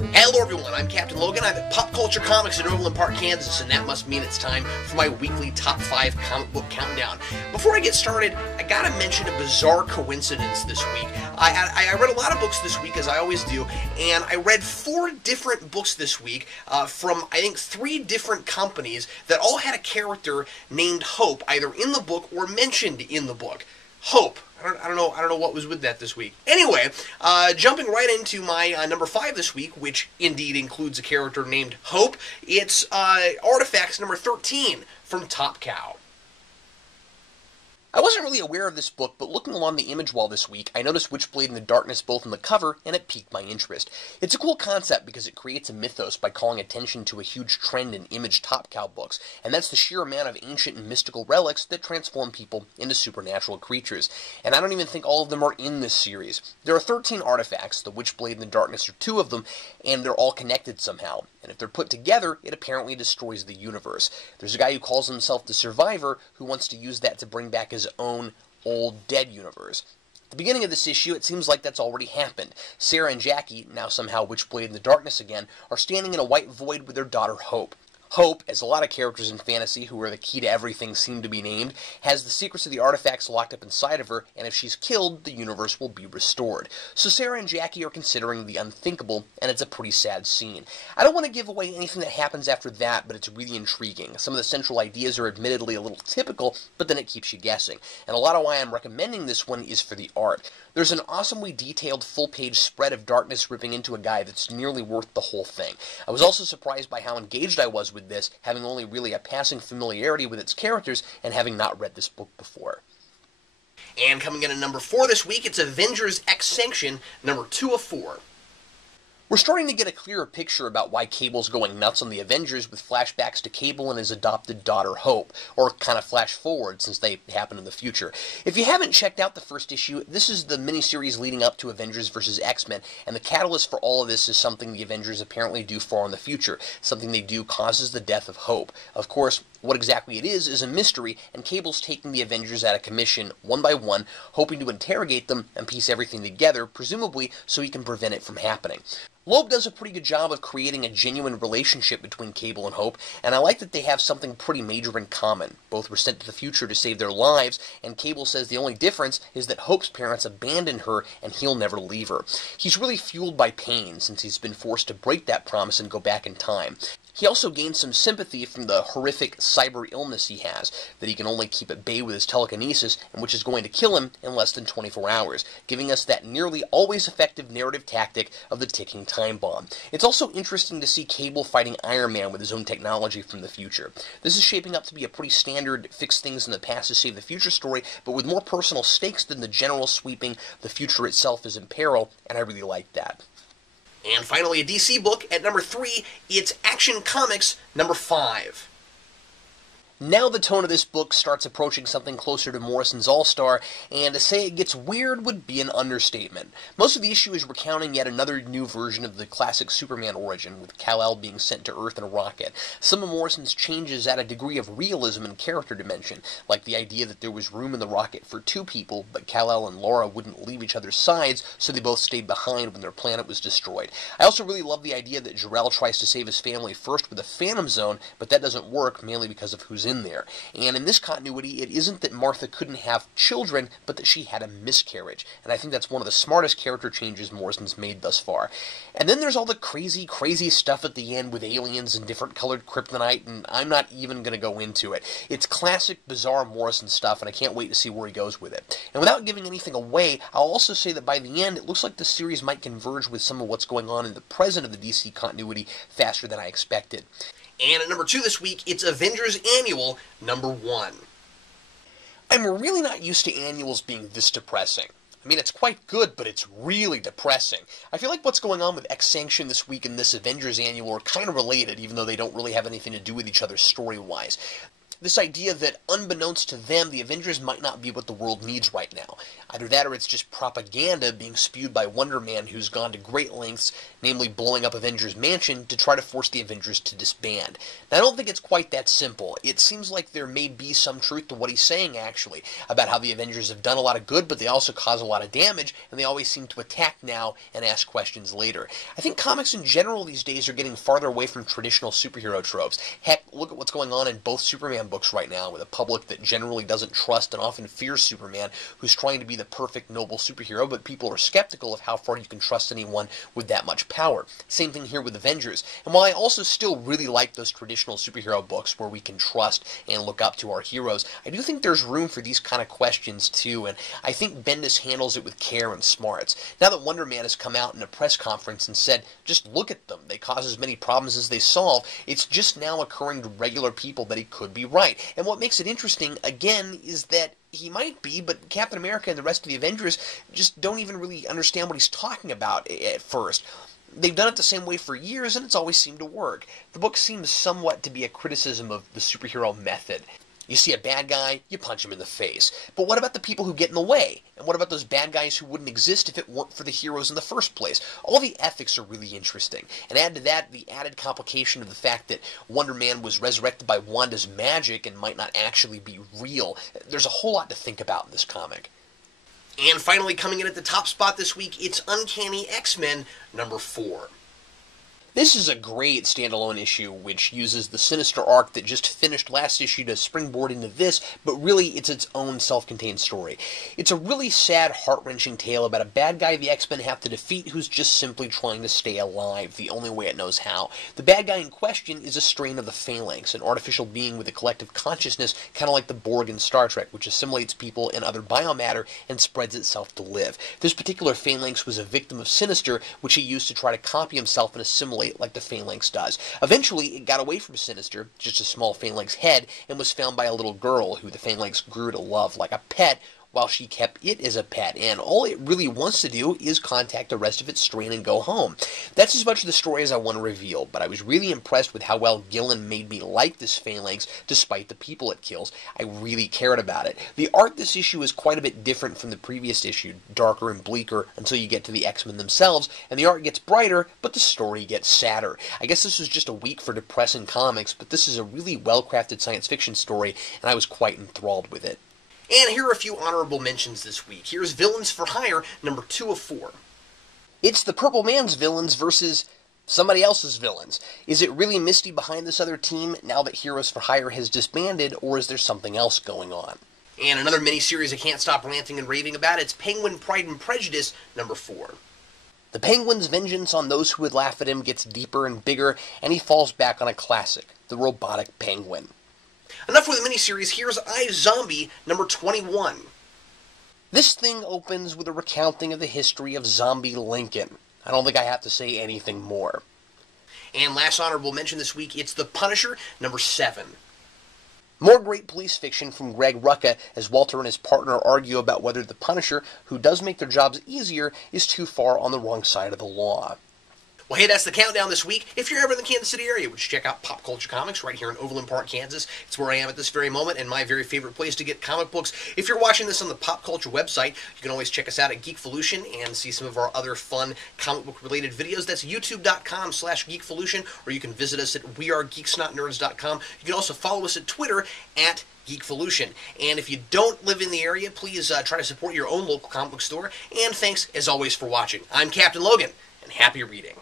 Hello everyone, I'm Captain Logan. I'm at Pop Culture Comics in Overland Park, Kansas, and that must mean it's time for my weekly Top 5 comic book countdown. Before I get started, I gotta mention a bizarre coincidence this week. I read a lot of books this week, as I always do, and I read 4 different books this week from, I think, 3 different companies that all had a character named Hope, either in the book or mentioned in the book. Hope. I don't know what was with that this week. Anyway, jumping right into my number 5 this week, which indeed includes a character named Hope, it's Artifacts number 13 from Top Cow. I wasn't really aware of this book, but looking along the image wall this week, I noticed Witchblade in the Darkness both in the cover, and it piqued my interest. It's a cool concept because it creates a mythos by calling attention to a huge trend in Image Top Cow books, and that's the sheer amount of ancient and mystical relics that transform people into supernatural creatures. And I don't even think all of them are in this series. There are 13 artifacts, the Witchblade and the Darkness are 2 of them, and they're all connected somehow. And if they're put together, it apparently destroys the universe. There's a guy who calls himself the Survivor who wants to use that to bring back his own old dead universe. At the beginning of this issue, it seems like that's already happened. Sarah and Jackie, now somehow Witchblade in the Darkness again, are standing in a white void with their daughter Hope. Hope, as a lot of characters in fantasy who are the key to everything seem to be named, has the secrets of the artifacts locked up inside of her, and if she's killed, the universe will be restored. So Sarah and Jackie are considering the unthinkable, and it's a pretty sad scene. I don't want to give away anything that happens after that, but it's really intriguing. Some of the central ideas are admittedly a little typical, but then it keeps you guessing. And a lot of why I'm recommending this one is for the art. There's an awesomely detailed full-page spread of darkness ripping into a guy that's nearly worth the whole thing. I was also surprised by how engaged I was with this, having only really a passing familiarity with its characters and having not read this book before. And coming in at number 4 this week, it's Avengers Extinction, number 2 of 4. We're starting to get a clearer picture about why Cable's going nuts on the Avengers with flashbacks to Cable and his adopted daughter Hope, or kind of flash forward since they happen in the future. If you haven't checked out the first issue, this is the miniseries leading up to Avengers vs. X-Men, and the catalyst for all of this is something the Avengers apparently do far in the future. Something they do causes the death of Hope. Of course, what exactly it is a mystery, and Cable's taking the Avengers out of commission one by one, hoping to interrogate them and piece everything together, presumably so he can prevent it from happening. Loeb does a pretty good job of creating a genuine relationship between Cable and Hope, and I like that they have something pretty major in common. Both were sent to the future to save their lives, and Cable says the only difference is that Hope's parents abandoned her and he'll never leave her. He's really fueled by pain since he's been forced to break that promise and go back in time. He also gains some sympathy from the horrific cyber illness he has, that he can only keep at bay with his telekinesis, and which is going to kill him in less than 24 hours, giving us that nearly always effective narrative tactic of the ticking time bomb. It's also interesting to see Cable fighting Iron Man with his own technology from the future. This is shaping up to be a pretty standard fix things in the past to save the future story, but with more personal stakes than the general sweeping the future itself is in peril, and I really like that. And finally, a DC book at number 3, it's Action Comics number 5. Now the tone of this book starts approaching something closer to Morrison's All-Star, and to say it gets weird would be an understatement. Most of the issue is recounting yet another new version of the classic Superman origin, with Kal-El being sent to Earth in a rocket. Some of Morrison's changes add a degree of realism and character dimension, like the idea that there was room in the rocket for 2 people, but Kal-El and Laura wouldn't leave each other's sides, so they both stayed behind when their planet was destroyed. I also really love the idea that Jor-El tries to save his family first with the Phantom Zone, but that doesn't work, mainly because of who's in there. And in this continuity, it isn't that Martha couldn't have children, but that she had a miscarriage. And I think that's one of the smartest character changes Morrison's made thus far. And then there's all the crazy, crazy stuff at the end with aliens and different colored kryptonite, and I'm not even going to go into it. It's classic, bizarre Morrison stuff, and I can't wait to see where he goes with it. And without giving anything away, I'll also say that by the end, it looks like the series might converge with some of what's going on in the present of the DC continuity faster than I expected. And at number 2 this week, it's Avengers Annual, number 1. I'm really not used to annuals being this depressing. I mean, it's quite good, but it's really depressing. I feel like what's going on with Extinction this week and this Avengers Annual are kind of related, even though they don't really have anything to do with each other story-wise. This idea that, unbeknownst to them, the Avengers might not be what the world needs right now. Either that or it's just propaganda being spewed by Wonder Man, who's gone to great lengths, namely blowing up Avengers Mansion, to try to force the Avengers to disband. Now, I don't think it's quite that simple. It seems like there may be some truth to what he's saying, actually, about how the Avengers have done a lot of good, but they also cause a lot of damage, and they always seem to attack now and ask questions later. I think comics in general these days are getting farther away from traditional superhero tropes. Heck, look at what's going on in both Superman books right now, with a public that generally doesn't trust and often fears Superman, who's trying to be the perfect, noble superhero, but people are skeptical of how far you can trust anyone with that much power. Same thing here with Avengers. And while I also still really like those traditional superhero books where we can trust and look up to our heroes, I do think there's room for these kind of questions too, and I think Bendis handles it with care and smarts. Now that Wonder Man has come out in a press conference and said, just look at them, they cause as many problems as they solve, it's just now occurring to regular people that he could be right. And what makes it interesting, again, is that he might be, but Captain America and the rest of the Avengers just don't even really understand what he's talking about at first. They've done it the same way for years, and it's always seemed to work. The book seems somewhat to be a criticism of the superhero method. You see a bad guy, you punch him in the face. But what about the people who get in the way? And what about those bad guys who wouldn't exist if it weren't for the heroes in the first place? All the ethics are really interesting. And add to that the added complication of the fact that Wonder Man was resurrected by Wanda's magic and might not actually be real. There's a whole lot to think about in this comic. And finally, coming in at the top spot this week, it's Uncanny XMen #4. This is a great standalone issue, which uses the Sinister arc that just finished last issue to springboard into this, but really it's its own self-contained story. It's a really sad, heart-wrenching tale about a bad guy the X-Men have to defeat who's just simply trying to stay alive, the only way it knows how. The bad guy in question is a strain of the Phalanx, an artificial being with a collective consciousness, kind of like the Borg in Star Trek, which assimilates people and other biomatter and spreads itself to live. This particular Phalanx was a victim of Sinister, which he used to try to copy himself and assimilate like the Phalanx does. Eventually, it got away from Sinister, just a small Phalanx head, and was found by a little girl who the Phalanx grew to love like a pet, while she kept it as a pet, and all it really wants to do is contact the rest of its strain and go home. That's as much of the story as I want to reveal, but I was really impressed with how well Gillen made me like this Phalanx, despite the people it kills. I really cared about it. The art this issue is quite a bit different from the previous issue, darker and bleaker until you get to the X-Men themselves, and the art gets brighter, but the story gets sadder. I guess this was just a week for depressing comics, but this is a really well-crafted science fiction story, and I was quite enthralled with it. And here are a few honorable mentions this week. Here's Villains for Hire, #2 of 4. It's the Purple Man's villains versus somebody else's villains. Is it really Misty behind this other team now that Heroes for Hire has disbanded, or is there something else going on? And another miniseries I can't stop ranting and raving about, it's Penguin Pride and Prejudice, #4. The Penguin's vengeance on those who would laugh at him gets deeper and bigger, and he falls back on a classic, the robotic penguin. Enough with the miniseries, here's iZombie #21. This thing opens with a recounting of the history of Zombie Lincoln. I don't think I have to say anything more. And last honorable mention this week, it's The Punisher #7. More great police fiction from Greg Rucka as Walter and his partner argue about whether the Punisher, who does make their jobs easier, is too far on the wrong side of the law. Well, hey, that's the countdown this week. If you're ever in the Kansas City area, would you check out Pop Culture Comics right here in Overland Park, Kansas. It's where I am at this very moment and my very favorite place to get comic books. If you're watching this on the Pop Culture website, you can always check us out at Geekvolution and see some of our other fun comic book related videos. That's youtube.com/Geekvolution, or you can visit us at wearegeeksnotnerds.com. You can also follow us at Twitter at Geekvolution. And if you don't live in the area, please try to support your own local comic book store. And thanks, as always, for watching. I'm Captain Logan, and happy reading.